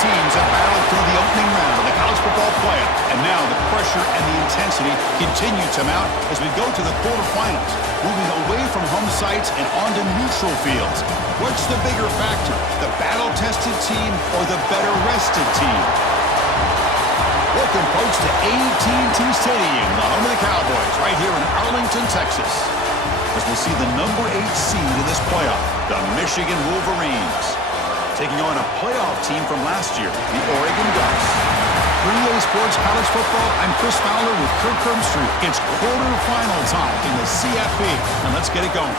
teams have battled through the opening round of the college football playoff, and now the pressure and the intensity continue to mount as we go to the quarterfinals, moving away from home sites and onto neutral fields. What's the bigger factor, the battle-tested team or the better-rested team? Welcome, folks, to AT&T Stadium, the home of the Cowboys, right here in Arlington, Texas, as we see the number 8 seed in this playoff, the Michigan Wolverines, taking on a playoff team from last year, the Oregon Ducks. For EA Sports College Football, I'm Chris Fowler with Kirk Herbstreit. It's quarterfinal time in the CFP, and let's get it going.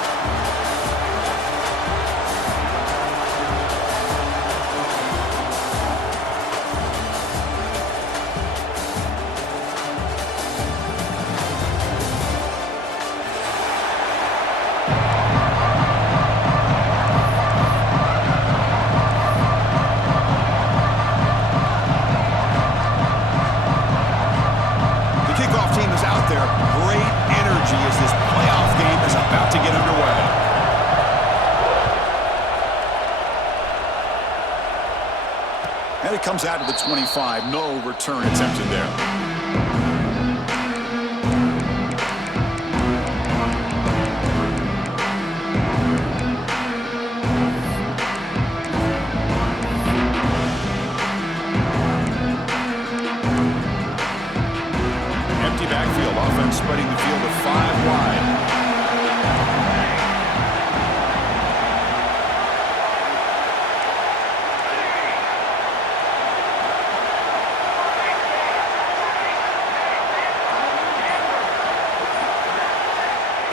And it comes out of the 25. No return attempted there. Empty backfield. Offense spreading the field to 5 wide.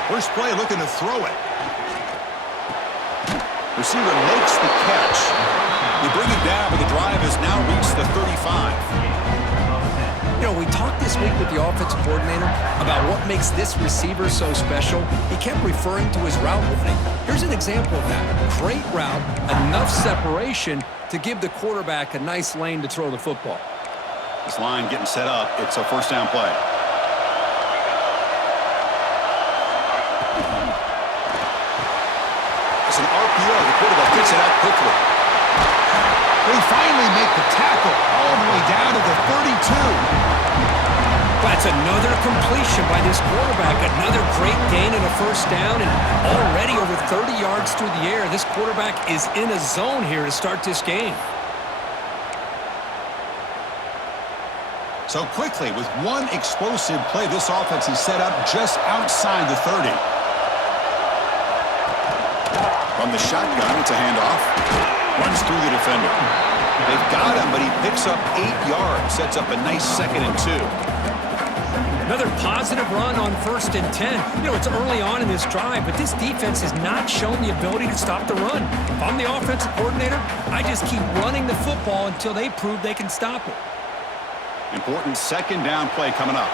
First play looking to throw it. Receiver makes the catch. They bring it down, but the drive has now reached the 35. You know, we talked this week with the offensive coordinator about what makes this receiver so special. He kept referring to his route running. Here's an example of that. Great route, enough separation to give the quarterback a nice lane to throw the football. This line getting set up. It's a first down play. It's an RPO. The quarterback gets it out quickly. They finally make the tackle all the way down to the 32. That's another completion by this quarterback. Another great gain and a first down, and already over 30 yards through the air. This quarterback is in a zone here to start this game. So quickly, with one explosive play, this offense is set up just outside the 30. From the shotgun, it's a handoff. Runs through the defender. They've got him, but he picks up 8 yards. Sets up a nice 2nd and 2. Another positive run on 1st and 10. You know, it's early on in this drive, but this defense has not shown the ability to stop the run. If I'm the offensive coordinator, I just keep running the football until they prove they can stop it. Important 2nd down play coming up.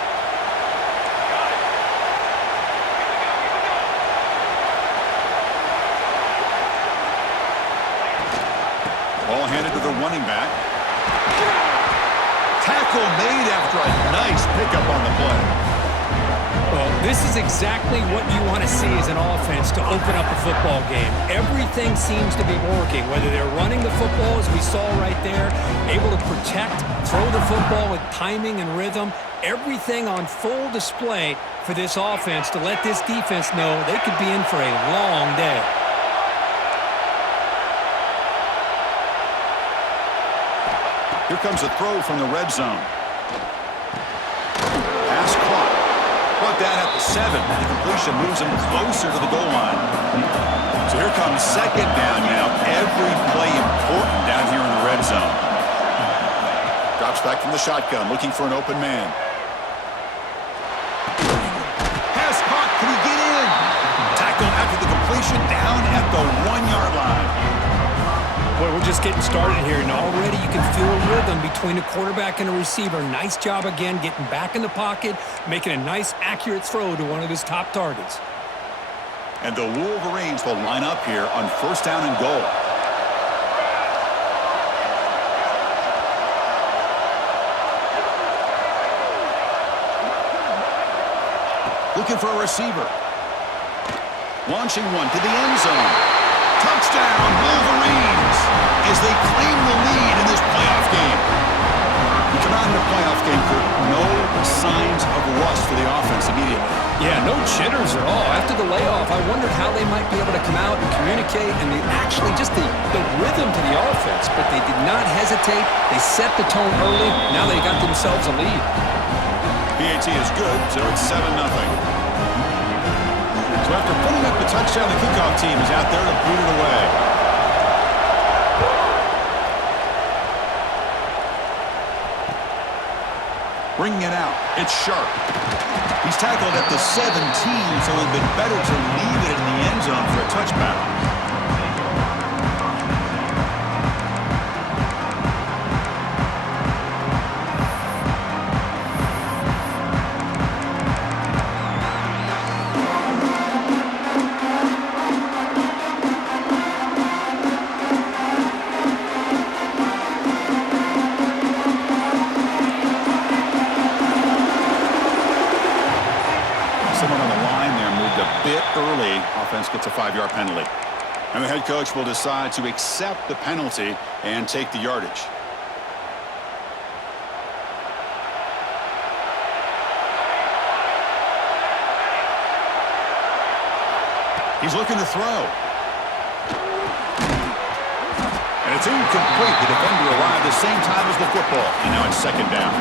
Ball handed to the running back. Tackle made after a nice pickup on the play. Well, this is exactly what you want to see as an offense to open up a football game. Everything seems to be working, whether they're running the football, as we saw right there, able to protect, throw the football with timing and rhythm. Everything on full display for this offense to let this defense know they could be in for a long day. Here comes a throw from the red zone. Pass clock. Brought down at the 7. The completion moves him closer to the goal line. So here comes 2nd down now. Every play important down here in the red zone. Drops back from the shotgun, looking for an open man. Pass caught. Can he get in? Tackle after the completion down at the 1-yard line. Boy, we're just getting started here, and already you can feel a rhythm between a quarterback and a receiver. Nice job again getting back in the pocket, making a nice, accurate throw to one of his top targets. And the Wolverines will line up here on 1st down and goal. Looking for a receiver. Launching one to the end zone. Touchdown, Wolverines, as they claim the lead in this playoff game. We come out in the playoff game, Kurt, no signs of rust for the offense immediately. Yeah, no jitters at all. After the layoff, I wondered how they might be able to come out and communicate and just the rhythm to the offense, but they did not hesitate. They set the tone early. Now they got themselves a lead. PAT is good, so it's 7-0. So after putting up the touchdown, the kickoff team is out there to boot it away. Bringing it out, it's Sharp. He's tackled at the 17, so it would have been better to leave it in the end zone for a touchback. Someone on the line there moved a bit early. Offense gets a 5-yard penalty. And the head coach will decide to accept the penalty and take the yardage. He's looking to throw. And it's incomplete. The defender arrived the same time as the football. And now it's 2nd down.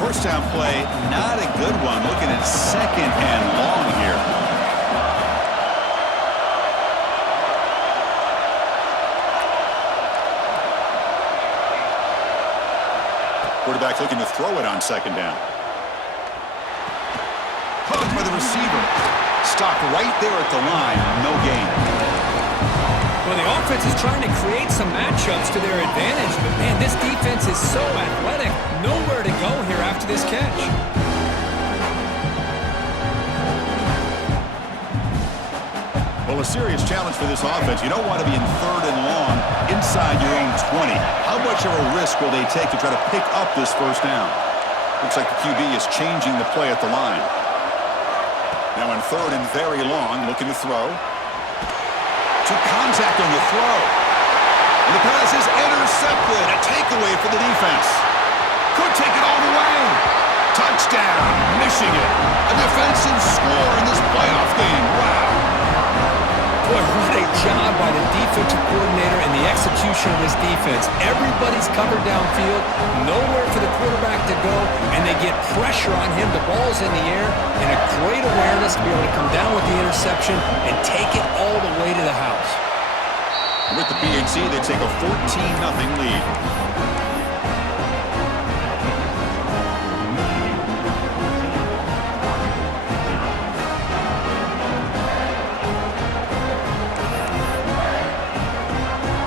First down play, not a good one. Looking at 2nd and long here. Quarterback looking to throw it on 2nd down. Hugged by the receiver. Stopped right there at the line. No gain. Well, the offense is trying to create some matchups to their advantage, but, man, this defense is so athletic. Nowhere to go here after this catch. Well, a serious challenge for this offense. You don't want to be in 3rd and long inside your own 20. How much of a risk will they take to try to pick up this first down? Looks like the QB is changing the play at the line. Now in 3rd and very long, looking to throw. Took contact on the throw. And the pass is intercepted. A takeaway for the defense. Could take it all the way. Touchdown, Michigan. A defensive score in this playoff game. Wow. Boy, what a job by the defensive coordinator and the execution of this defense. Everybody's covered downfield. Nowhere for the quarterback to go. And they get pressure on him. The ball's in the air. And a great awareness to be able to come down with the interception and take it all the way to the house. With the PAT, they take a 14-0 lead.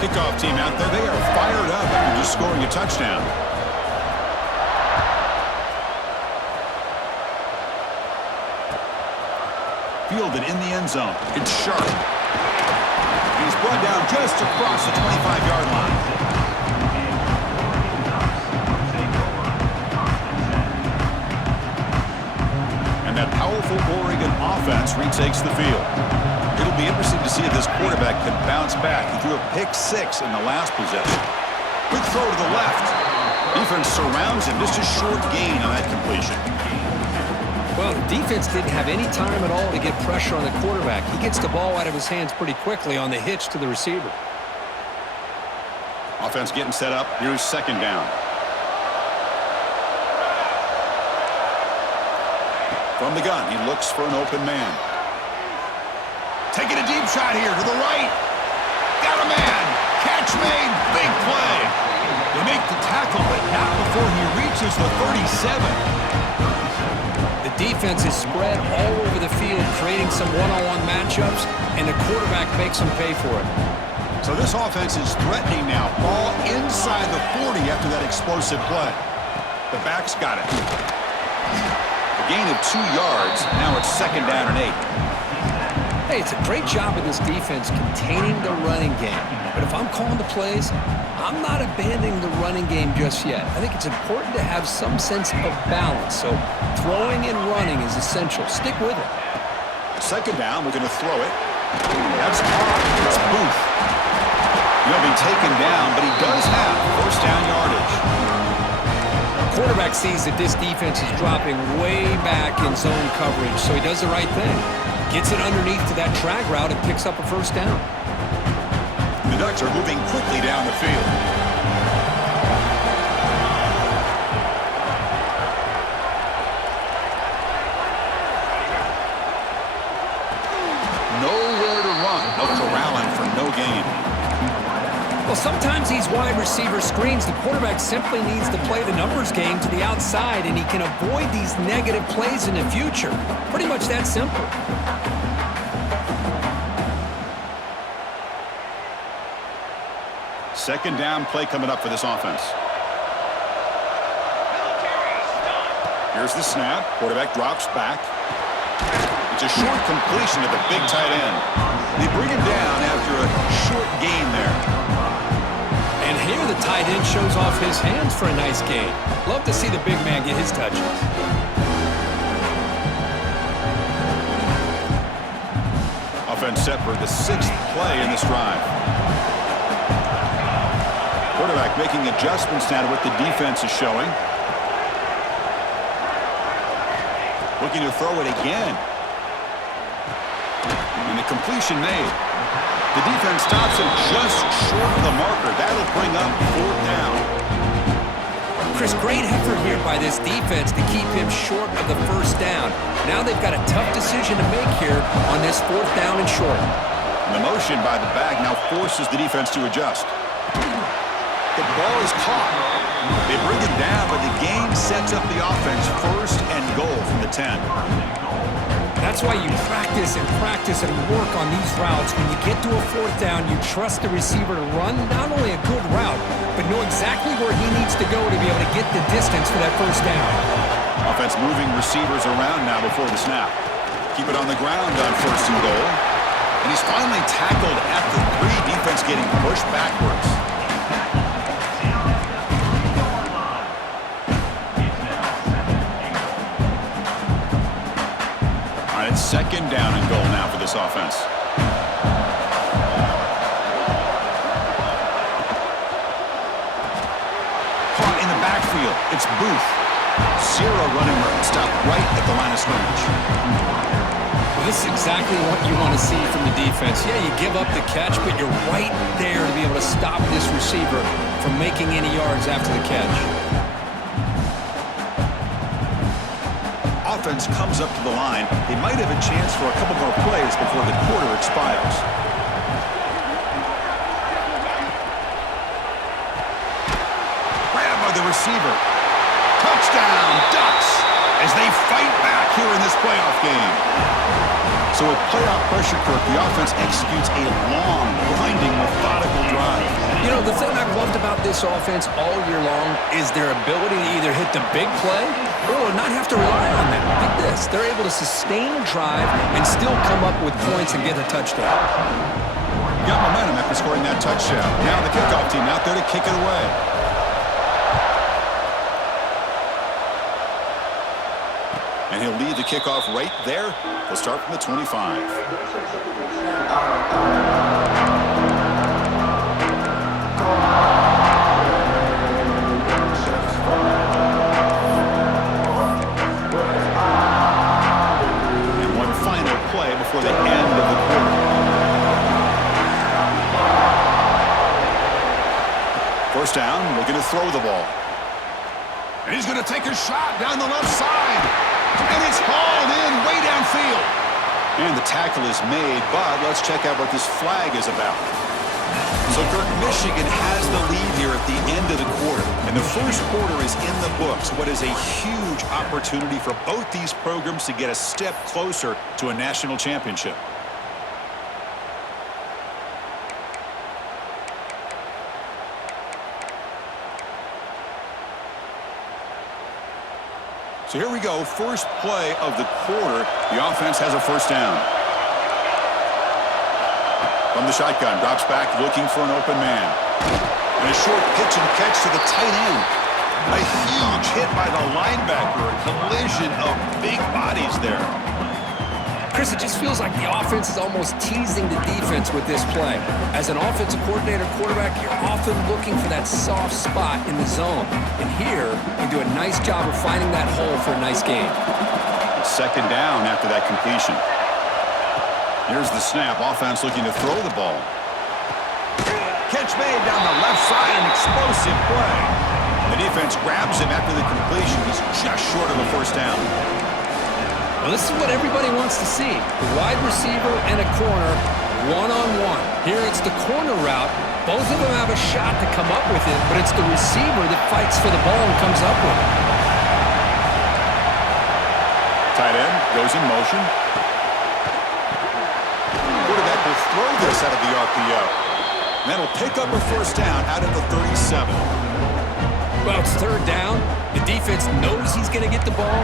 Kickoff team out there, they are fired up after just scoring a touchdown. Fielded in the end zone. It's Sharp. He's brought down just across the 25-yard line. And that powerful Oregon offense retakes the field. It'll be interesting to see if this quarterback can bounce back. He threw a pick-6 in the last possession. Quick throw to the left. Defense surrounds him. Just a short gain on that completion. Well, the defense didn't have any time at all to get pressure on the quarterback. He gets the ball out of his hands pretty quickly on the hitch to the receiver. Offense getting set up. Here's 2nd down. From the gun, he looks for an open man. Taking a deep shot here to the right. Got a man. Catch made. Big play. They make the tackle, but not before he reaches the 37. The defense is spread all over the field, creating some one-on-one matchups, and the quarterback makes them pay for it. So this offense is threatening now. Ball inside the 40 after that explosive play. The back's got it. A gain of 2 yards. Now it's 2nd down and 8. Hey, it's a great job of this defense containing the running game. But if I'm calling the plays, I'm not abandoning the running game just yet. I think it's important to have some sense of balance. So throwing and running is essential. Stick with it. Second down, we're going to throw it. That's caught. It's Booth. He'll be taken down, but he does have first down yardage. Quarterback sees that this defense is dropping way back in zone coverage, so he does the right thing. Gets it underneath to that drag route and picks up a first down. The Ducks are moving quickly down the field. Nowhere to run. No corralling for no gain. Well, sometimes these wide receiver screens, the quarterback simply needs to play the numbers game to the outside, and he can avoid these negative plays in the future. Pretty much that simple. Second down play coming up for this offense. Here's the snap. Quarterback drops back. It's a short completion to the big tight end. They bring him down after a short gain there. And here the tight end shows off his hands for a nice gain. Love to see the big man get his touches. Offense set for the 6th play in this drive. Quarterback making adjustments now to what the defense is showing. Looking to throw it again. And the completion made. The defense stops him just short of the marker. That'll bring up 4th down. Chris, great effort here by this defense to keep him short of the first down. Now they've got a tough decision to make here on this 4th down and short. And the motion by the back now forces the defense to adjust. The ball is caught. They bring it down, but the game sets up the offense 1st and goal from the 10. That's why you practice and work on these routes. When you get to a 4th down, you trust the receiver to run not only a good route, but know exactly where he needs to go to be able to get the distance for that first down. Offense moving receivers around now before the snap. Keep it on the ground on 1st and goal. And he's finally tackled at the 3. Defense getting pushed backwards. It's second down and goal now for this offense. Caught in the backfield. It's Booth. Zero running room. Stopped right at the line of scrimmage. Well, this is exactly what you want to see from the defense. Yeah, you give up the catch, but you're right there to be able to stop this receiver from making any yards after the catch. Offense comes up to the line. They might have a chance for a couple more plays before the quarter expires. Grabbed by the receiver. Touchdown, Ducks, as they fight back here in this playoff game. So with playoff pressure, Kirk, the offense executes a long, grinding, methodical drive. You know, the thing I've loved about this offense all year long is their ability to either hit the big play or not have to rely on that. Like this. They're able to sustain a drive and still come up with points and get a touchdown. Got momentum after scoring that touchdown. Now the kickoff team out there to kick it away. And he'll lead the kickoff right there. They'll start from the 25. And one final play before the end of the quarter. First down, looking to throw the ball. And he's going to take a shot down the left side. And it's hauled in way downfield. And the tackle is made, but let's check out what this flag is about. So Kirk, Michigan has the lead here at the end of the quarter. And the first quarter is in the books. What is a huge opportunity for both these programs to get a step closer to a national championship. So here we go, first play of the quarter. The offense has a first down. From the shotgun, drops back looking for an open man. And a short pitch and catch to the tight end. A huge hit by the linebacker. A collision of big bodies there. Chris, it just feels like the offense is almost teasing the defense with this play. As an offensive coordinator, quarterback, you're often looking for that soft spot in the zone. And here, you do a nice job of finding that hole for a nice gain. Second down after that completion. Here's the snap. Offense looking to throw the ball. Catch made down the left side. An explosive play. The defense grabs him after the completion. He's just short of a first down. Well, this is what everybody wants to see. A wide receiver and a corner, one-on-one. Here it's the corner route. Both of them have a shot to come up with it, but it's the receiver that fights for the ball and comes up with it. Tight end goes in motion. Quarterback will throw this out of the RPO. And that'll pick up a first down out of the 37. Well, it's third down. The defense knows he's going to get the ball.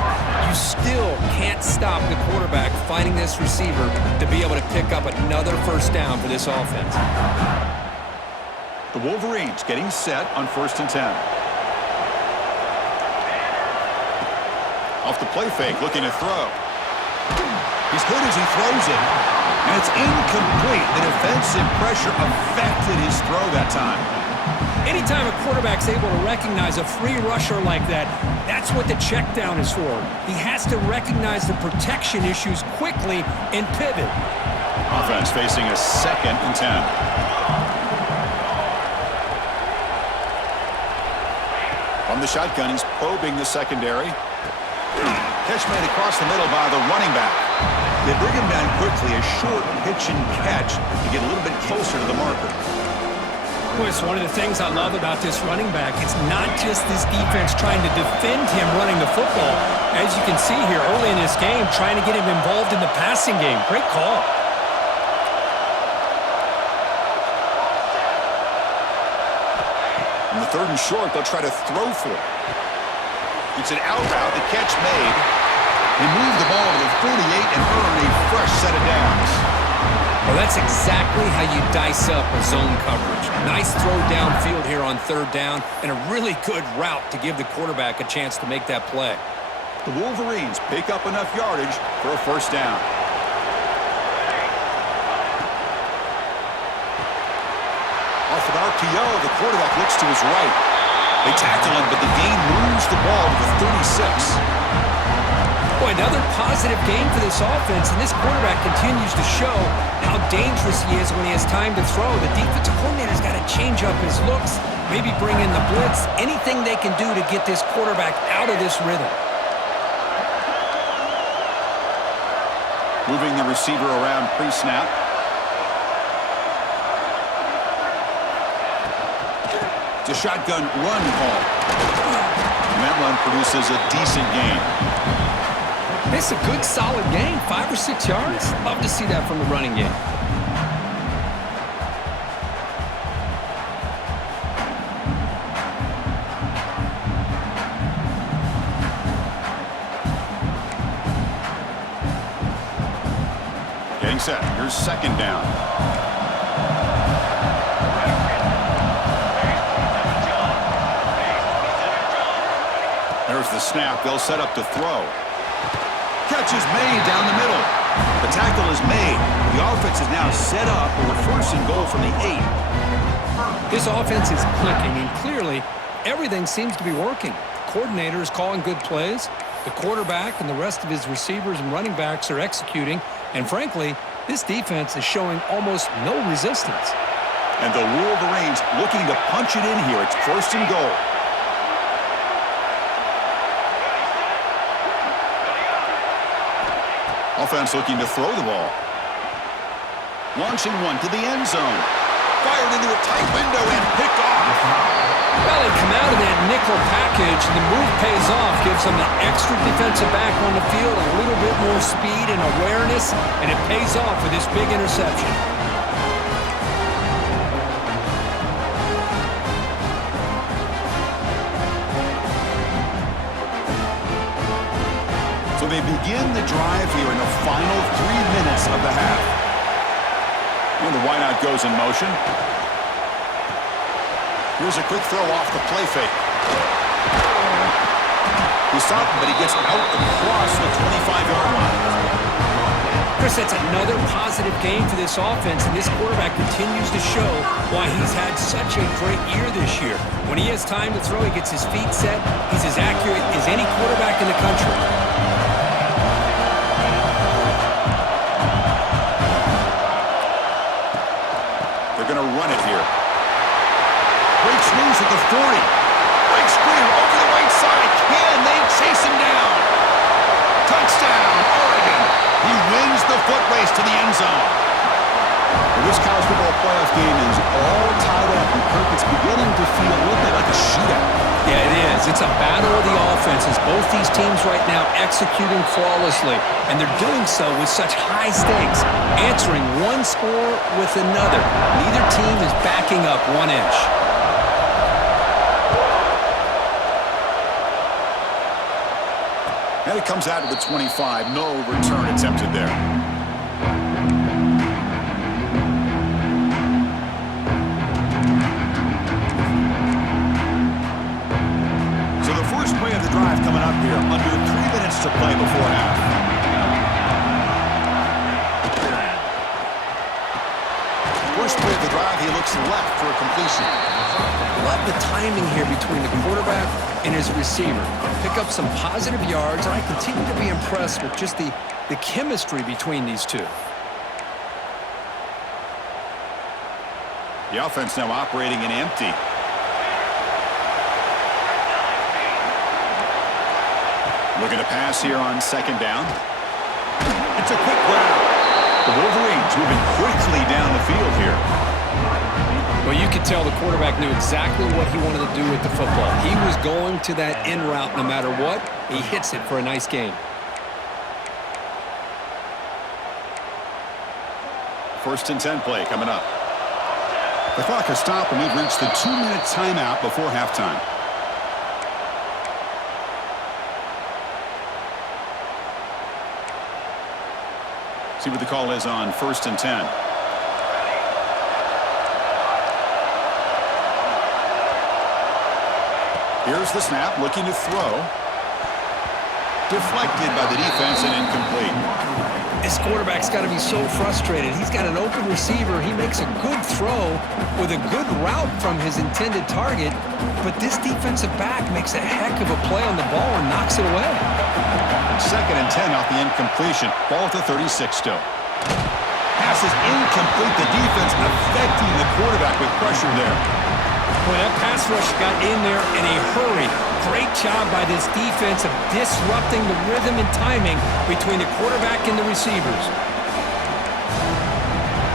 You still can't stop the quarterback finding this receiver to be able to pick up another first down for this offense. The Wolverines getting set on 1st and 10. Off the play fake, looking to throw. He's hit as he throws it. And it's incomplete. The defensive pressure affected his throw that time. Anytime a quarterback's able to recognize a free rusher like that, that's what the check down is for. He has to recognize the protection issues quickly and pivot. Offense facing a 2nd and 10. From the shotgun, he's probing the secondary. Catch made across the middle by the running back. They bring him down quickly, a short pitch and catch to get a little bit closer to the marker. It's one of the things I love about this running back. It's not just this defense trying to defend him running the football. As you can see here early in this game, trying to get him involved in the passing game. Great call. On the 3rd and short, they'll try to throw for it. It's an out route, the catch made. They move the ball to the 48 and earn a fresh set of downs. Well, that's exactly how you dice up a zone coverage. Nice throw downfield here on 3rd down, and a really good route to give the quarterback a chance to make that play. The Wolverines pick up enough yardage for a first down. Off an RPO, the quarterback looks to his right. They tackle him, but the gain moves the ball to the 36. Boy, another positive game for this offense, and this quarterback continues to show how dangerous he is when he has time to throw. The defensive coordinator's got to change up his looks, maybe bring in the blitz, anything they can do to get this quarterback out of this rhythm. Moving the receiver around pre-snap. It's a shotgun run call. And that run produces a decent gain. It's a good, solid gain, 5 or 6 yards. Love to see that from the running game. Getting set. Here's 2nd down. There's the snap. They'll set up to throw. Catch is made down the middle. The tackle is made. The offense is now set up for a 1st and goal from the 8. This offense is clicking, and clearly everything seems to be working. The coordinator is calling good plays. The quarterback and the rest of his receivers and running backs are executing. And frankly, this defense is showing almost no resistance. And the Wolverines looking to punch it in here. It's 1st and goal. Offense looking to throw the ball. Launching one to the end zone. Fired into a tight window and picked off. Well, they come out of that nickel package, and the move pays off, gives them an extra defensive back on the field, a little bit more speed and awareness, and it pays off with this big interception. So they begin the drive here in the final 3 minutes of the half. And the wideout goes in motion. Here's a quick throw off the play fake. He's stopped, but he gets out across the 25-yard line. Chris, that's another positive game for this offense, and this quarterback continues to show why he's had such a great year this year. When he has time to throw, he gets his feet set. He's as accurate as any quarterback in the country. They're going to run it here. Breaks loose at the 40. Breaks clear over the right side. Can they chase him down? Touchdown, Oregon. He wins the foot race to the end zone. Well, this college football playoff game is all tied up, and Kirk, it's beginning to feel a little bit like a shootout. Yeah, it is. It's a battle of the offenses. Both these teams right now executing flawlessly, and they're doing so with such high stakes, answering one score with another. Neither team is backing up 1 inch. And it comes out of the 25. No return attempted there. So the first play of the drive coming up here. Under 3 minutes to play before half. First play of the drive, he looks left for a completion. Love the timing here between the quarterback and his receiver. Pick up some positive yards, and I continue to be impressed with just the chemistry between these two. The offense now operating in empty. Looking to pass here on second down. It's a quick grab. The Wolverines moving quickly down the field here. Well, you could tell the quarterback knew exactly what he wanted to do with the football. He was going to that in route no matter what. He hits it for a nice gain. First and 10 play coming up. The clock has stopped, and we've reached the 2-minute timeout before halftime. See what the call is on first and 10. Here's the snap, looking to throw. Deflected by the defense and incomplete. This quarterback's got to be so frustrated. He's got an open receiver. He makes a good throw with a good route from his intended target, but this defensive back makes a heck of a play on the ball and knocks it away. Second and 10 off the incompletion. Ball at the 36 still. Pass is incomplete. The defense affecting the quarterback with pressure there. Boy, that pass rush got in there in a hurry. Great job by this defense of disrupting the rhythm and timing between the quarterback and the receivers.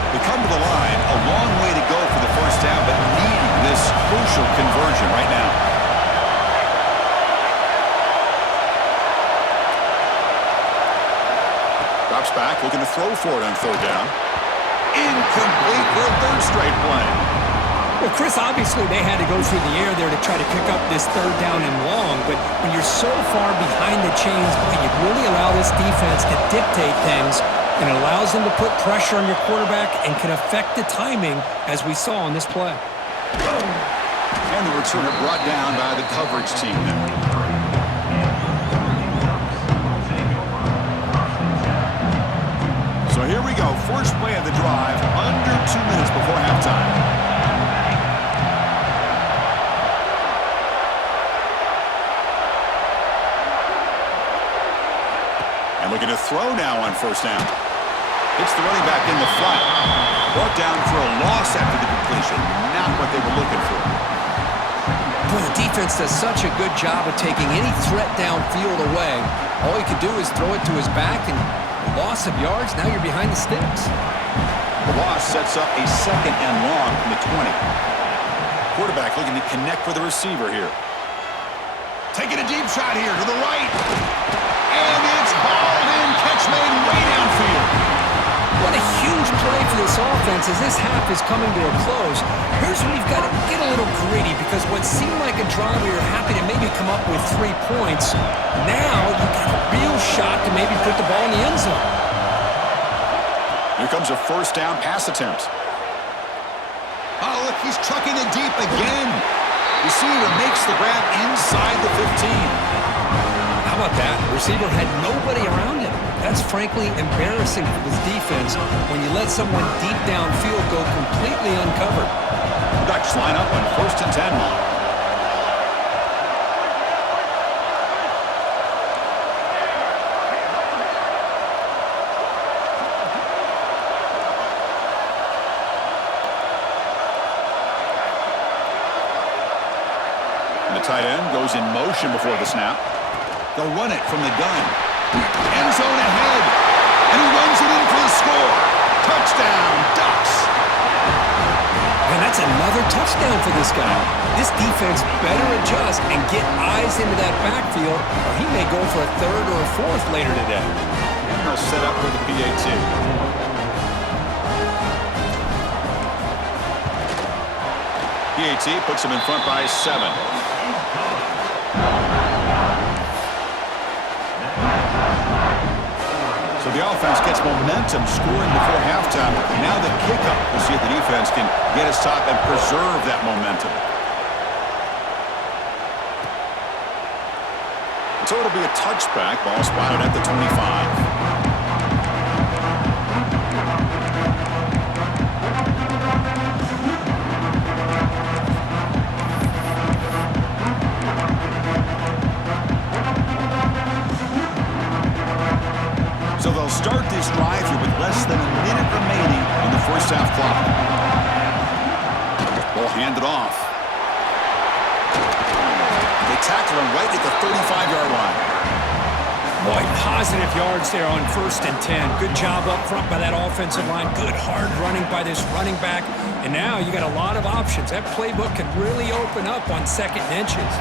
They come to the line. A long way to go for the first down, but needing this crucial conversion right now. Drops back, looking to throw for it on third down. Incomplete for a third straight play. Well, Chris, obviously they had to go through the air there to try to pick up this third down and long, but when you're so far behind the chains, boy, you really allow this defense to dictate things, and it allows them to put pressure on your quarterback and can affect the timing, as we saw on this play. And the returner brought down by the coverage team there. So here we go, first play of the drive, under 2 minutes before halftime. And looking to throw now on first down. Hits the running back in the flat. Brought down for a loss after the completion. Not what they were looking for. Boy, the defense does such a good job of taking any threat downfield away. All he could do is throw it to his back, and loss of yards, now you're behind the sticks. The loss sets up a second and long from the 20. Quarterback looking to connect with the receiver here. Taking a deep shot here to the right. And it's hauled in, catch made way downfield. What a huge play for this offense as this half is coming to a close. Here's where you've got to get a little gritty, because what seemed like a drive where you're happy to maybe come up with 3 points, now you've got a real shot to maybe put the ball in the end zone. Here comes a first down pass attempt. look, he's chucking it deep again. Receiver makes the grab inside the 15. How about that? Receiver had nobody around him. That's frankly embarrassing for this defense when you let someone deep downfield go completely uncovered. The Ducks line up on 1st and 10 now. And the tight end goes in motion before the snap. They'll run it from the gun. End zone ahead. And he runs it in for the score. Touchdown, Ducks. And that's another touchdown for this guy. This defense better adjust and get eyes into that backfield, or he may go for a third or a fourth later today. And they'll set up for the PAT. PAT puts him in front by 7. So the offense gets momentum scoring before halftime. Now the kickoff. We'll see if the defense can get his top and preserve that momentum. So it'll be a touchback. Ball spotted at the 25. So they'll start this drive here with less than a minute remaining in the first half clock. Ball handed off. They tackle him right at the 35-yard line. Boy, positive yards there on 1st and 10. Good job up front by that offensive line. Good hard running by this running back. And now you got a lot of options. That playbook can really open up on 2nd and inches.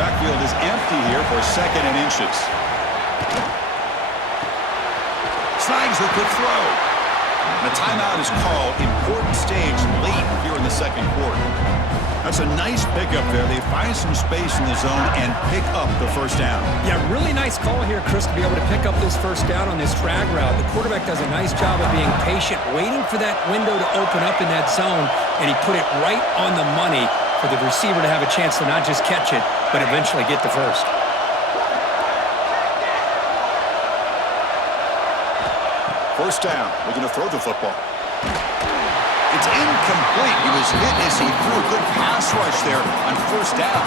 Backfield is empty here for 2nd and inches. Snags the quick throw. And a timeout is called. Important stage late here in the 2nd quarter. That's a nice pickup there. They find some space in the zone and pick up the first down. Yeah, really nice call here, Chris, to be able to pick up this first down on this drag route. The quarterback does a nice job of being patient, waiting for that window to open up in that zone, and he put it right on the money for the receiver to have a chance to not just catch it, but eventually get the first. First down. Looking to throw the football. It's incomplete. He was hit as he threw a good pass rush there on 1st down.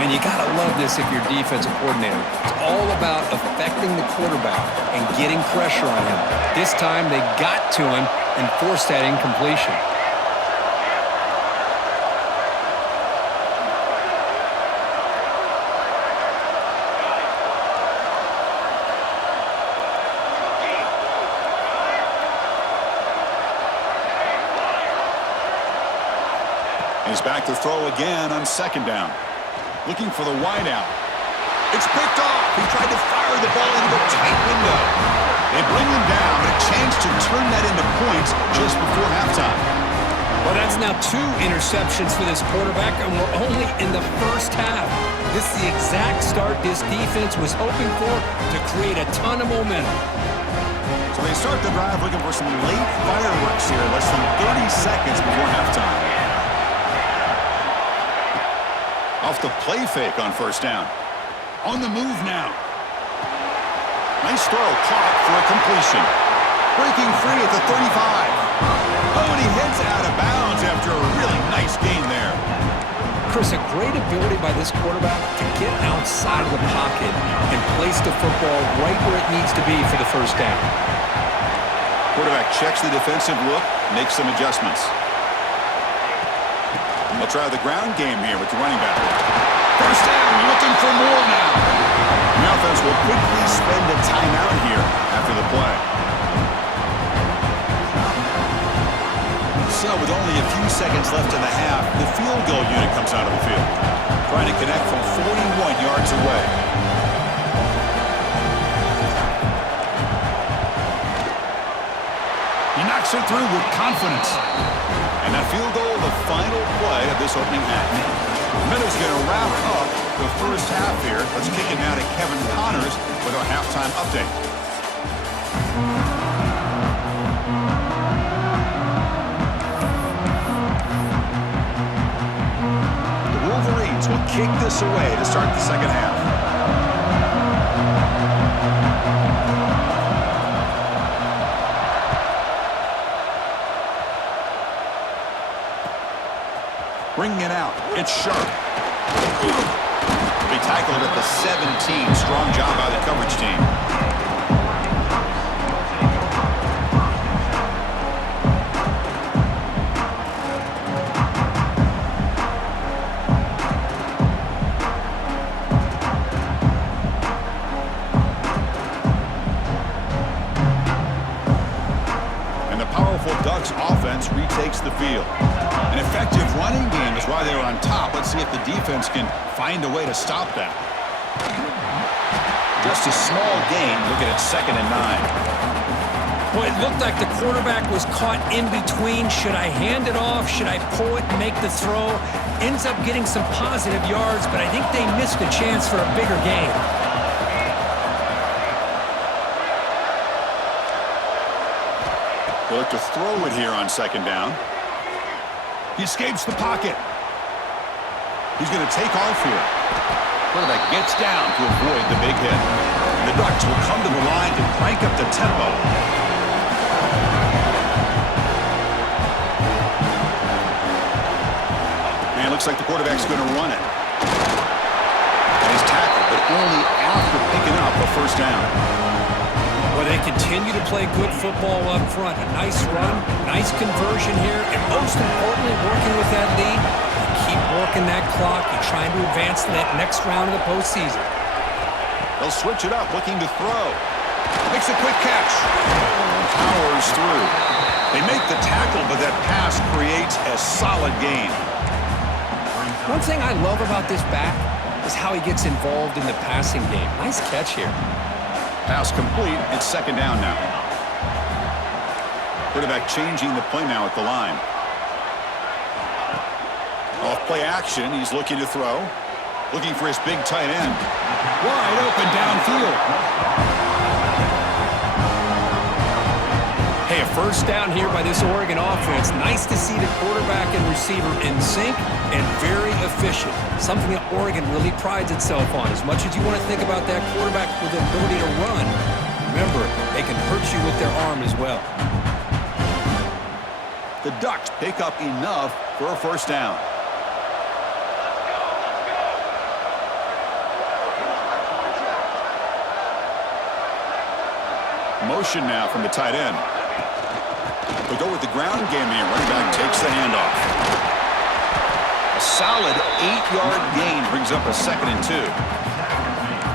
And you got to love this if you're defensive coordinator. It's all about affecting the quarterback and getting pressure on him. This time they got to him and forced that incompletion. He's back to throw again on 2nd down. Looking for the wideout. It's picked off. He tried to fire the ball into a tight window. They bring him down, but a chance to turn that into points just before halftime. Well, that's now 2 interceptions for this quarterback, and we're only in the first half. This is the exact start this defense was hoping for to create a ton of momentum. So they start the drive looking for some late fireworks here, less than 30 seconds before halftime. Off the play fake on 1st down. On the move now. Nice throw, caught for a completion. Breaking free at the 35. Oh, and he heads out of bounds after a really nice gain there. Chris, a great ability by this quarterback to get outside of the pocket and place the football right where it needs to be for the first down. Quarterback checks the defensive look, makes some adjustments. They'll try the ground game here with the running back. First down, looking for more now. The offense will quickly spend a timeout here after the play. So with only a few seconds left in the half, the field goal unit comes out of the field, trying to connect from 41 yards away. He knocks it through with confidence. And that field goal, the final play of this opening half. Meadow's going to wrap up the first half here. Let's kick it now to Kevin Connors with our halftime update. kick this away to start the second half. Bringing it out. It's sharp. Be tackled at the 17. Strong job by the coverage team. And the powerful Ducks offense retakes the field. An effective running game is why they're on top. Let's see if the defense can find a way to stop that. Just a small gain. Looking at 2nd and 9. Boy, it looked like the quarterback was caught in between. Should I hand it off? Should I pull it and make the throw? Ends up getting some positive yards, but I think they missed a chance for a bigger gain. They look to throw it here on 2nd down. He escapes the pocket. He's going to take off here. Quarterback gets down to avoid the big hit. And the Ducks will come to the line to crank up the tempo. And it looks like the quarterback's going to run it. And he's tackled, but only after picking up a 1st down. Well, they continue to play good football up front. A nice run, nice conversion here, and most importantly, working with that lead, you keep working that clock. You're trying to advance to that next round of the postseason. They'll switch it up, looking to throw. Makes a quick catch. Powers through. They make the tackle, but that pass creates a solid gain. One thing I love about this back is how he gets involved in the passing game. Nice catch here. Pass complete. It's 2nd down now. Quarterback changing the play now at the line. Off play action. He's looking to throw. Looking for his big tight end. Wide open downfield. Hey, a 1st down here by this Oregon offense. Nice to see the quarterback and receiver in sync and very efficient. Something that Oregon really prides itself on. As much as you want to think about that quarterback with the ability to run, remember, they can hurt you with their arm as well. The Ducks pick up enough for a 1st down. Motion now from the tight end. They go with the ground game here. Running back takes the handoff. A solid 8-yard gain brings up a 2nd and 2.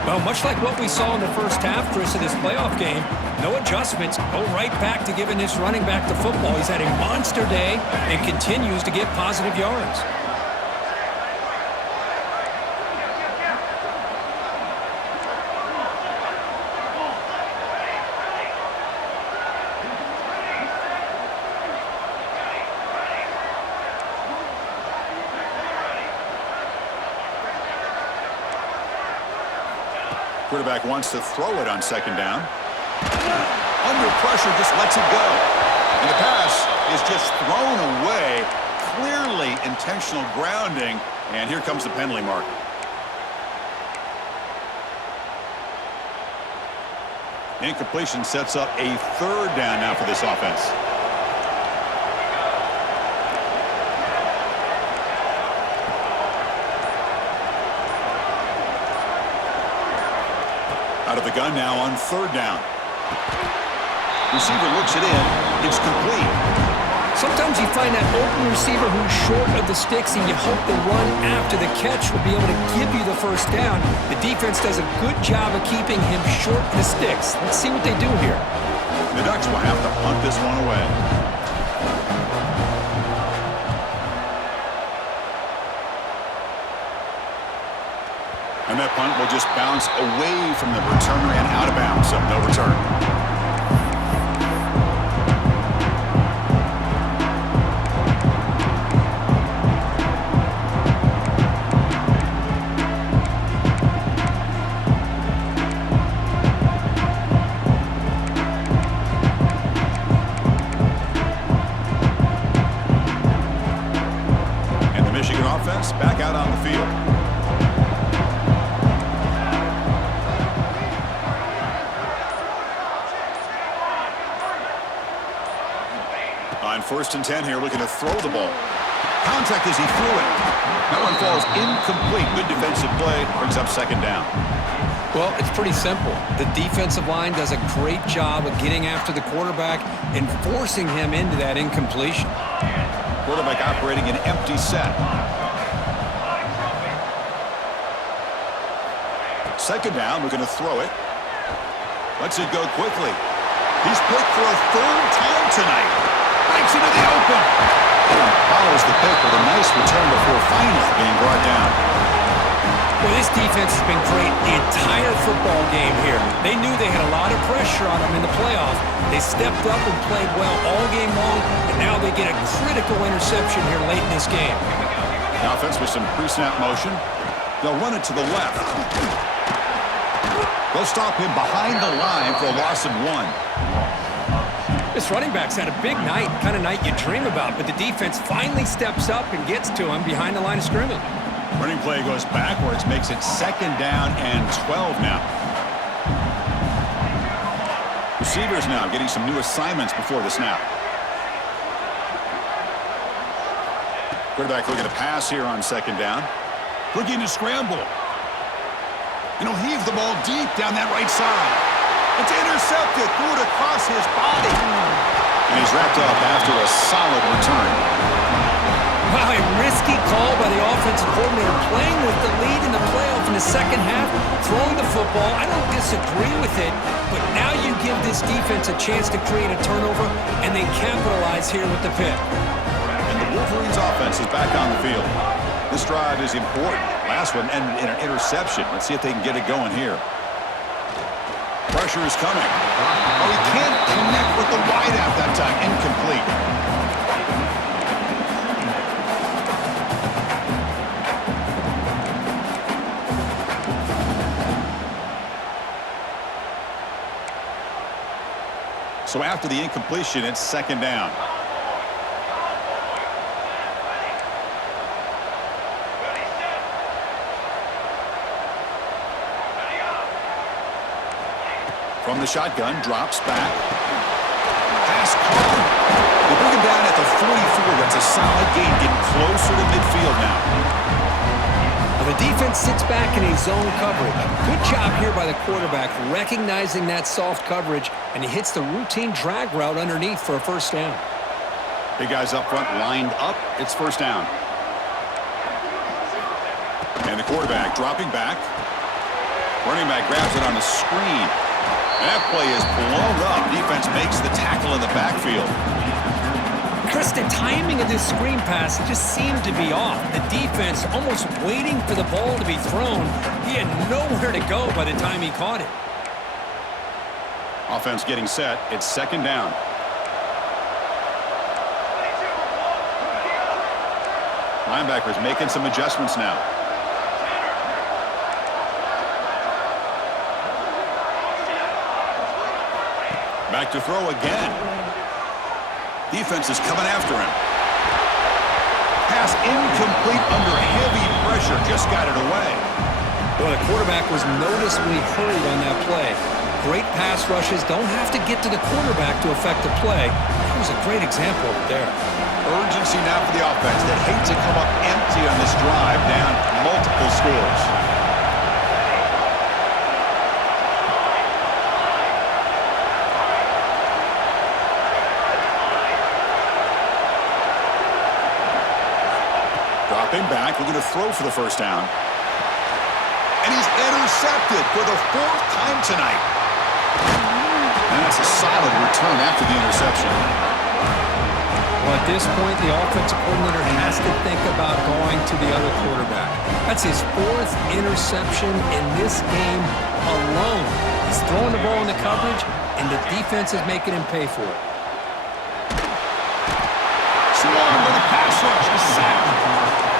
Well, much like what we saw in the 1st half, Chris, of this playoff game, no adjustments. Go right back to giving this running back the football. He's had a monster day and continues to get positive yards. Quarterback wants to throw it on 2nd down. Under pressure, just lets it go. And the pass is just thrown away. Clearly intentional grounding. And here comes the penalty mark. Incompletion sets up a 3rd down now for this offense. Out of the gun now on 3rd down. Receiver looks it in. It's complete. Sometimes you find that open receiver who's short of the sticks, and you hope the run after the catch will be able to give you the 1st down. The defense does a good job of keeping him short of the sticks. Let's see what they do here. The Ducks will have to punt this one away. And that punt will just bounce away from the returner and out of bounds, so no return. And the Michigan offense back out on the field. First and 10 here, looking to throw the ball. Contact as he threw it. That one falls incomplete. Good defensive play. Brings up second down. Well, it's pretty simple. The defensive line does a great job of getting after the quarterback and forcing him into that incompletion. Quarterback operating an empty set. Second down, we're going to throw it. Lets it go quickly. He's picked for a third time tonight. Breaks into the open. Follows the pick with a nice return before finally being brought down. Well, this defense has been great the entire football game here. They knew they had a lot of pressure on them in the playoffs. They stepped up and played well all game long, and now they get a critical interception here late in this game. The offense with some pre-snap motion. They'll run it to the left. They'll stop him behind the line for a loss of 1. This running back's had a big night, kind of night you dream about, but the defense finally steps up and gets to him behind the line of scrimmage. Running play goes backwards, makes it second down and 12 now. Receivers now getting some new assignments before the snap. Quarterback looking to pass here on second down. Looking to scramble. And he'll heave the ball deep down that right side. It's intercepted, threw it across his body. And he's wrapped up after a solid return. Wow, a risky call by the offensive coordinator, playing with the lead in the playoff in the second half, throwing the football. I don't disagree with it, but now you give this defense a chance to create a turnover, and they capitalize here with the pick. And the Wolverines' offense is back on the field. This drive is important. Last one ended in an interception. Let's see if they can get it going here. Pressure is coming. Oh, he can't connect with the wideout that time. Incomplete. So after the incompletion, it's second down. From the shotgun, drops back. Pass caught. They bring him down at the 44. That's a solid gain, getting closer to midfield now. Well, the defense sits back in a zone coverage. Good job here by the quarterback, recognizing that soft coverage, and he hits the routine drag route underneath for a first down. Big guys up front lined up. It's first down. And the quarterback dropping back. Running back grabs it on the screen. That play is blown up. Defense makes the tackle in the backfield. Chris, the timing of this screen pass just seemed to be off. The defense almost waiting for the ball to be thrown. He had nowhere to go by the time he caught it. Offense getting set. It's second down. Linebackers making some adjustments now. Back to throw again. Defense is coming after him. Pass incomplete under heavy pressure. Just got it away. Well, the quarterback was noticeably hurried on that play. Great pass rushes don't have to get to the quarterback to affect the play. That was a great example of it there. Urgency now for the offense that hate to come up empty on this drive, down multiple scores. Dropping back, looking to throw for the first down. And he's intercepted for the fourth time tonight. And that's a solid return after the interception. Well, at this point, the offensive coordinator has to think about going to the other quarterback. That's his fourth interception in this game alone. He's throwing the ball in the coverage, and the defense is making him pay for it. Swung with a pass rush, a sack.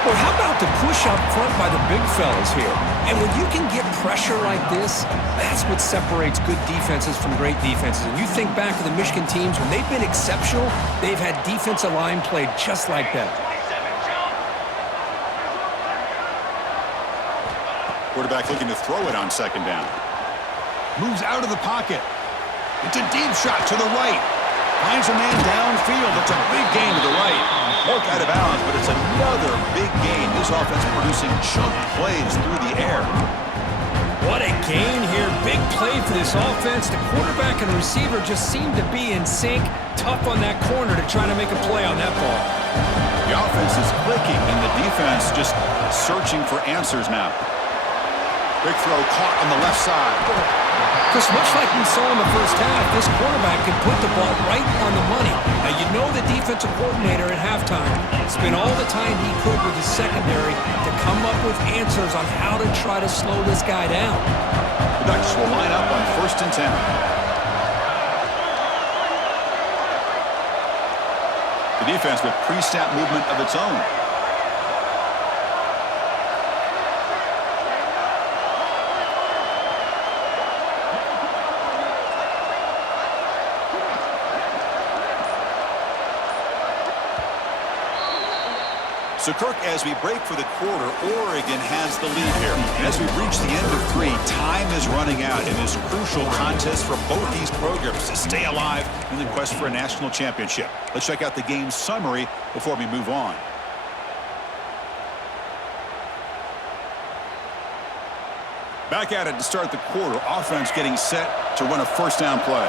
Well, how about the push up front by the big fellas here? And when you can get pressure like this, that's what separates good defenses from great defenses. And you think back to the Michigan teams, when they've been exceptional, they've had defensive line played just like that. Quarterback looking to throw it on second down. Moves out of the pocket. It's a deep shot to the right. Finds a man downfield. It's a big gain to the right. Mark out of bounds, but it's another big gain. This offense producing chunk plays through the air. What a gain here. Big play for this offense. The quarterback and receiver just seem to be in sync. Tough on that corner to try to make a play on that ball. The offense is clicking, and the defense just searching for answers now. Big throw caught on the left side. Chris, much like we saw in the first half, this quarterback can put the ball right on the money. Now, you know the defensive coordinator at halftime spent all the time he could with his secondary to come up with answers on how to try to slow this guy down. The Ducks will line up on 1st and 10. The defense with pre-snap movement of its own. So, Kirk, as we break for the quarter, Oregon has the lead here. And as we reach the end of 3, time is running out in this crucial contest for both these programs to stay alive in the quest for a national championship. Let's check out the game summary before we move on. Back at it to start the quarter. Offense getting set to run a first down play.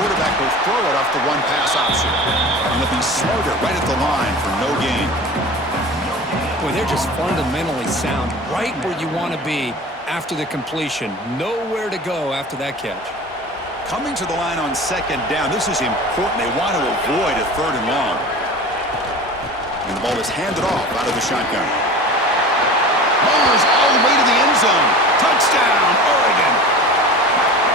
Quarterback will throw it off the one-pass option. And they'll be smarter right at the line for no gain. Boy, they're just fundamentally sound. Right where you want to be after the completion. Nowhere to go after that catch. Coming to the line on 2nd down. This is important. They want to avoid a 3rd and long. And the ball is handed off out of the shotgun. Rolls all the way to the end zone. Touchdown, Oregon.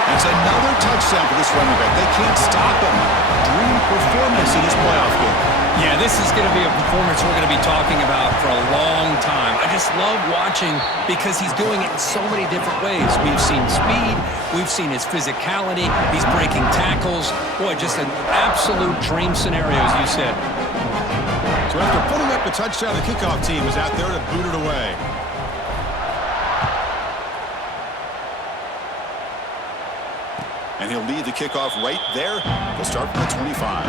That's another touchdown for this running back. They can't stop him. Dream performance in this playoff game. Yeah, this is going to be a performance we're going to be talking about for a long time. I just love watching because he's doing it in so many different ways. We've seen speed. We've seen his physicality. He's breaking tackles. Boy, just an absolute dream scenario, as you said. So after putting up the touchdown, the kickoff team is out there to boot it away. And he'll lead the kickoff right there. He'll start from the 25.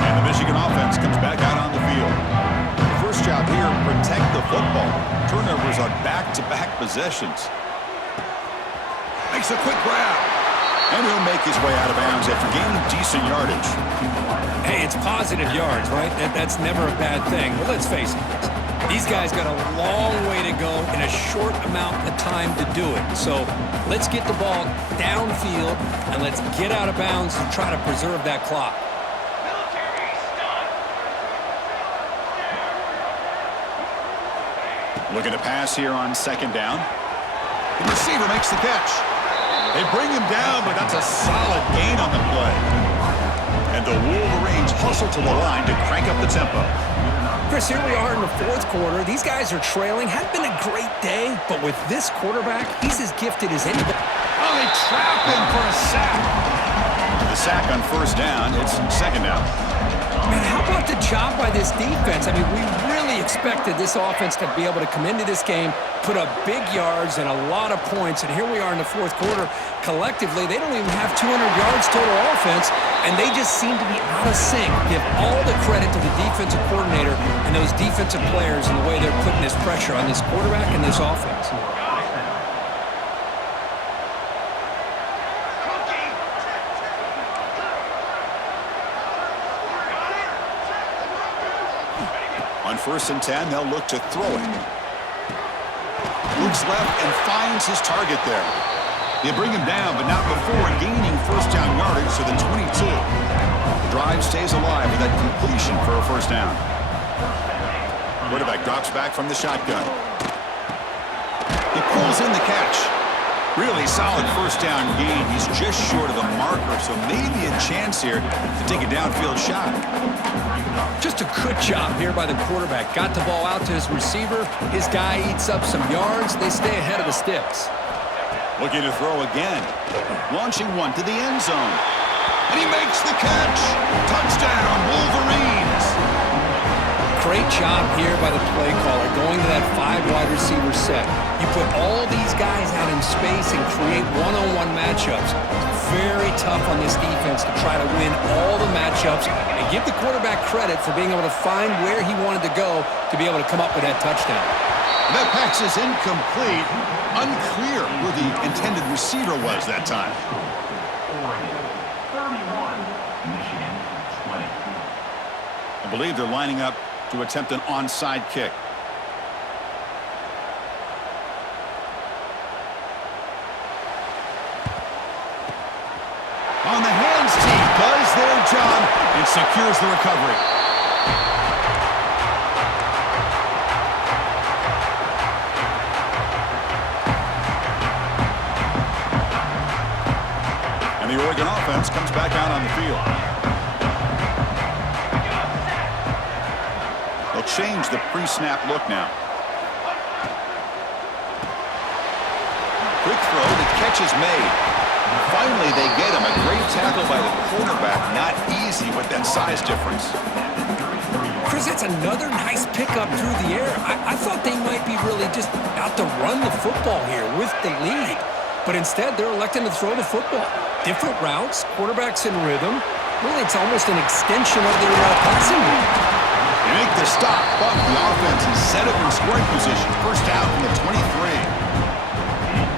And the Michigan offense comes back out on the field. The first job here, protect the football. Turnovers on back-to-back possessions. Makes a quick grab. And he'll make his way out of bounds after gaining decent yardage. Hey, it's positive yards, right? That's never a bad thing. But let's face it, these guys got a long way to go in a short amount of time to do it. So let's get the ball downfield, and let's get out of bounds and try to preserve that clock. Looking to pass here on 2nd down. The receiver makes the catch. They bring him down, but that's a solid gain on the play. And the Wolverines hustle to the line to crank up the tempo. Chris, here we are in the 4th quarter. These guys are trailing. Had been a great day, but with this quarterback, he's as gifted as anybody. Oh, they trap him for a sack. The sack on 1st down. It's 2nd down. Man, how about the job by this defense? I mean, we really expected this offense to be able to come into this game, put up big yards and a lot of points, and here we are in the 4th quarter. Collectively, they don't even have 200 yards total offense, and they just seem to be out of sync. Give all the credit to the defensive coordinator and those defensive players and the way they're putting this pressure on this quarterback and this offense. On 1st and 10, they'll look to throw it. Looks left and finds his target there. They bring him down, but not before gaining 1st down yardage to the 22. The drive stays alive with that completion for a 1st down. Quarterback drops back from the shotgun. He pulls in the catch. Really solid first down gain. He's just short of the marker, so maybe a chance here to take a downfield shot. Just a good job here by the quarterback. Got the ball out to his receiver. His guy eats up some yards. They stay ahead of the sticks. Looking to throw again. Launching one to the end zone. And he makes the catch. Touchdown, Wolverines. Great job here by the play caller going to that 5 wide receiver set. You put all these guys out in space and create one-on-one matchups. Very tough on this defense to try to win all the matchups and give the quarterback credit for being able to find where he wanted to go to be able to come up with that touchdown. That pass is incomplete. Unclear who the intended receiver was that time. I believe they're lining up to attempt an onside kick. On the hands, team does their job and secures the recovery. And the Oregon offense comes back out on the field. They'll change the pre-snap look now. Quick throw, the catch is made. Finally, they get him. A great tackle by the quarterback. Not easy with that size difference. Chris, that's another nice pickup through the air. I thought they might be really just out to run the football here with the lead. But instead, they're electing to throw the football. Different routes, quarterbacks in rhythm. Really, it's almost an extension of their passing game. They make the stop, but the offense is set up in scoring position. First down from the 23.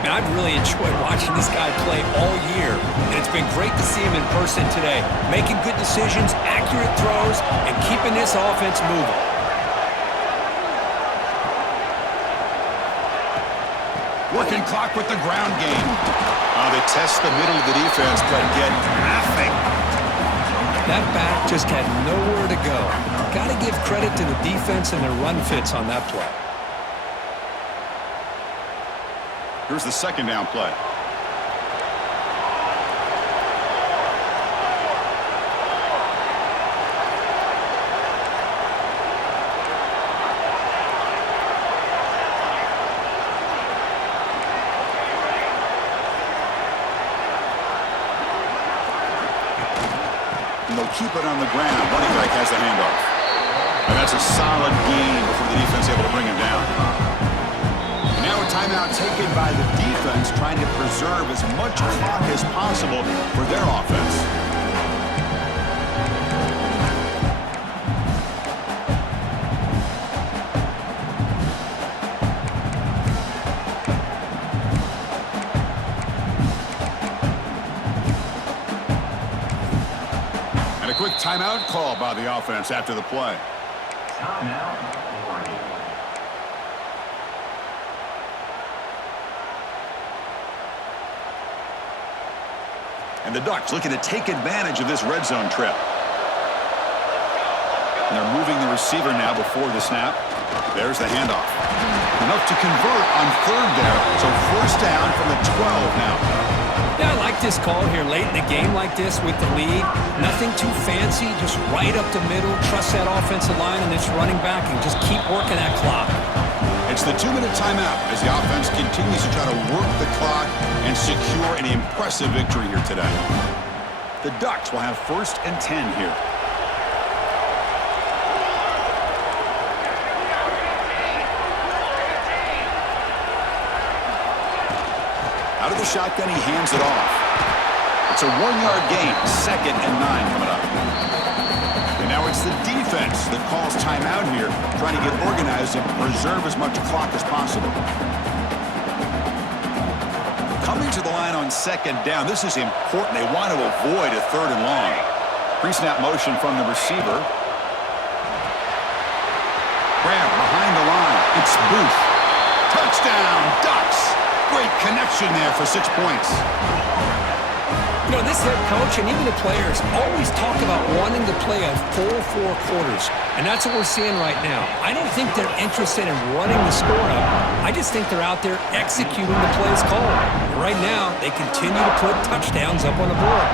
And I've really enjoyed watching this guy play all year, and it's been great to see him in person today, making good decisions, accurate throws, and keeping this offense moving. Working clock with the ground game. They test the middle of the defense, but get nothing. That back just had nowhere to go. Got to give credit to the defense and their run fits on that play. Here's the second down play. And they'll keep it on the ground. Running back has the handoff. And that's a solid gain before the defense able to bring him down. Now a timeout taken by the defense, trying to preserve as much clock as possible for their offense. And a quick timeout call by the offense after the play. Timeout. And the Ducks looking to take advantage of this red zone trip. And they're moving the receiver now before the snap. There's the handoff. Enough to convert on third there. So first down from the 12 now. Yeah, I like this call here late in the game like this with the lead. Nothing too fancy, just right up the middle. Trust that offensive line and its running back and just keep working that clock. It's the 2-minute timeout as the offense continues to try to work the clock and secure an impressive victory here today. The Ducks will have 1st and 10 here. Out of the shotgun, he hands it off. It's a 1-yard gain, 2nd and 9 coming up. And now it's the defense that calls timeout here, trying to get organized and preserve as much clock as possible. Coming to the line on 2nd down, this is important. They want to avoid a 3rd and long. Pre-snap motion from the receiver. Grab behind the line. It's Booth. Touchdown, Ducks! Great connection there for 6 points. You know, this head coach and even the players always talk about wanting to play a full 4 quarters, and that's what we're seeing right now. I don't think they're interested in running the score up. I just think they're out there executing the plays called. And right now, they continue to put touchdowns up on the board.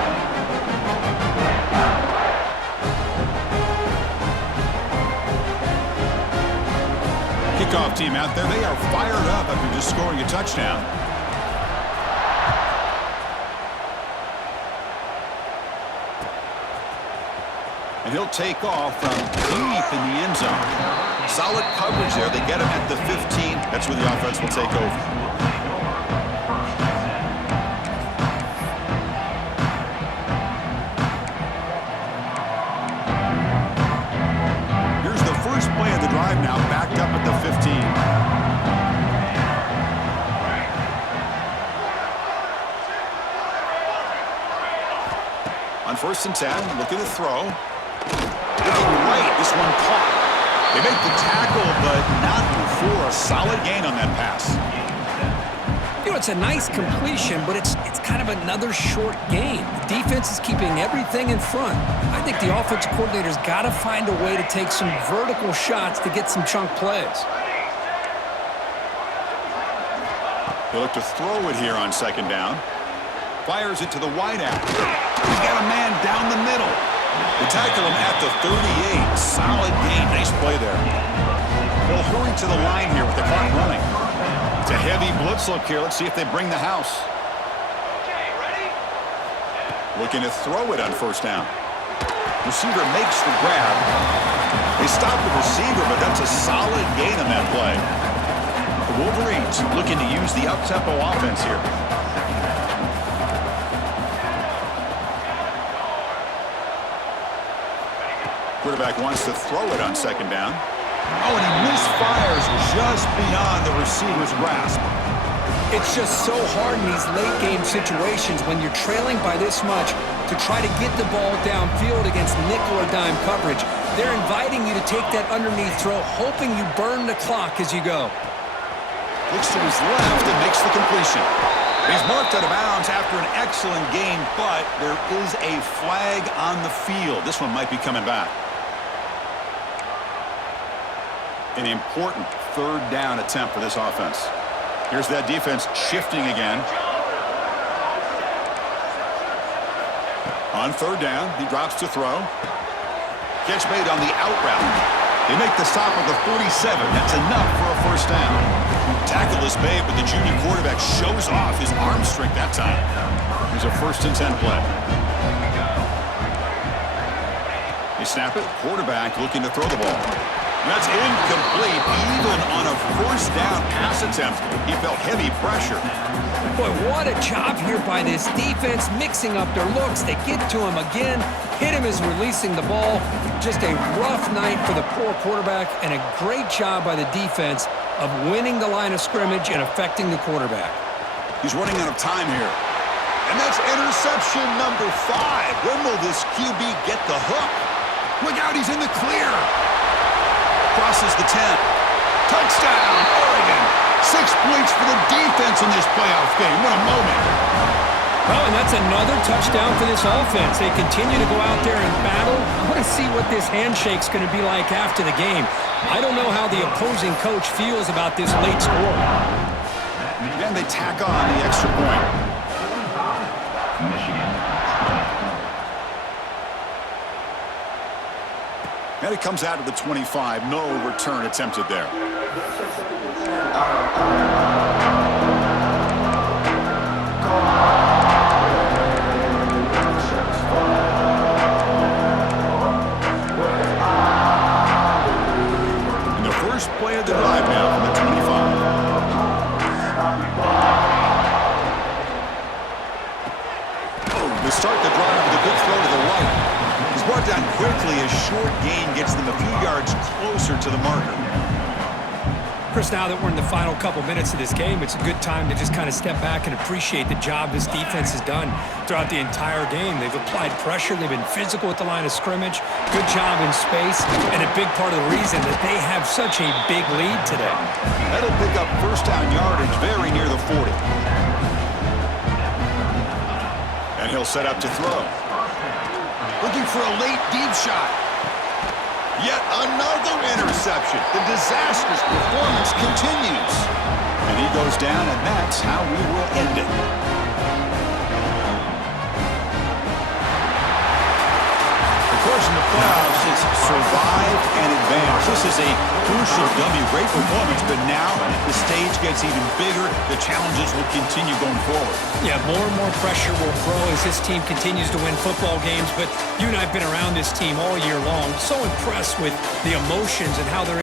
Kickoff team out there, they are fired up after just scoring a touchdown. And he'll take off from deep in the end zone. Solid coverage there. They get him at the 15. That's where the offense will take over. Here's the first play of the drive now, backed up at the 15. On 1st and 10, looking to throw. Looking right, this one caught. They make the tackle, but not before a solid gain on that pass. You know, it's a nice completion, but it's kind of another short gain. The defense is keeping everything in front. I think the offensive coordinator's got to find a way to take some vertical shots to get some chunk plays. He'll look to throw it here on 2nd down. Fires it to the wideout. He's got a man down the middle. They tackle him at the 38. Solid gain. Nice play there. They'll hurry to the line here with the clock running. It's a heavy blitz look here. Let's see if they bring the house. Looking to throw it on 1st down. Receiver makes the grab. They stop the receiver, but that's a solid gain on that play. The Wolverines looking to use the up-tempo offense here. Quarterback wants to throw it on 2nd down. Oh, and he misfires just beyond the receiver's grasp. It's just so hard in these late-game situations when you're trailing by this much to try to get the ball downfield against nickel or dime coverage. They're inviting you to take that underneath throw, hoping you burn the clock as you go. Looks to his left and makes the completion. He's marked out of bounds after an excellent game, but there is a flag on the field. This one might be coming back. An important 3rd down attempt for this offense. Here's that defense shifting again. On 3rd down, he drops to throw. Catch made on the out route. They make the stop at the 47. That's enough for a 1st down. Tackle is made, but the junior quarterback shows off his arm strength that time. Here's a 1st and 10 play. They snap it. Quarterback looking to throw the ball. That's incomplete. Even on a 1st down pass attempt, he felt heavy pressure. Boy, what a job here by this defense, mixing up their looks. They get to him again, hit him as releasing the ball. Just a rough night for the poor quarterback, and a great job by the defense of winning the line of scrimmage and affecting the quarterback. He's running out of time here. And that's interception number 5. When will this QB get the hook? Look out, he's in the clear. Crosses the 10. Touchdown, Oregon. 6 points for the defense in this playoff game. What a moment. Well, and that's another touchdown for this offense. They continue to go out there and battle. I want to see what this handshake's going to be like after the game. I don't know how the opposing coach feels about this late score. And they tack on the extra point. And it comes out of the 25. No return attempted there. And the first play of the drive now from the 25. They start the drive with a good throw to the right. He's brought down quickly. A short gain gets them a few yards closer to the marker. Chris, now that we're in the final couple minutes of this game, it's a good time to just kind of step back and appreciate the job this defense has done throughout the entire game. They've applied pressure. They've been physical at the line of scrimmage. Good job in space, and a big part of the reason that they have such a big lead today. That'll pick up 1st down yardage very near the 40. And he'll He'll set up to throw. Looking for a late deep shot. Yet another interception. The disastrous performance continues. And he goes down, and that's how we will end it. Of course, in the playoffs, it's survive and advance. This is a crucial W. Great performance, but now the stage gets even bigger. The challenges will continue going forward. Yeah, more and more pressure will grow as this team continues to win football games. But you and I have been around this team all year long. So impressed with the emotions and how they're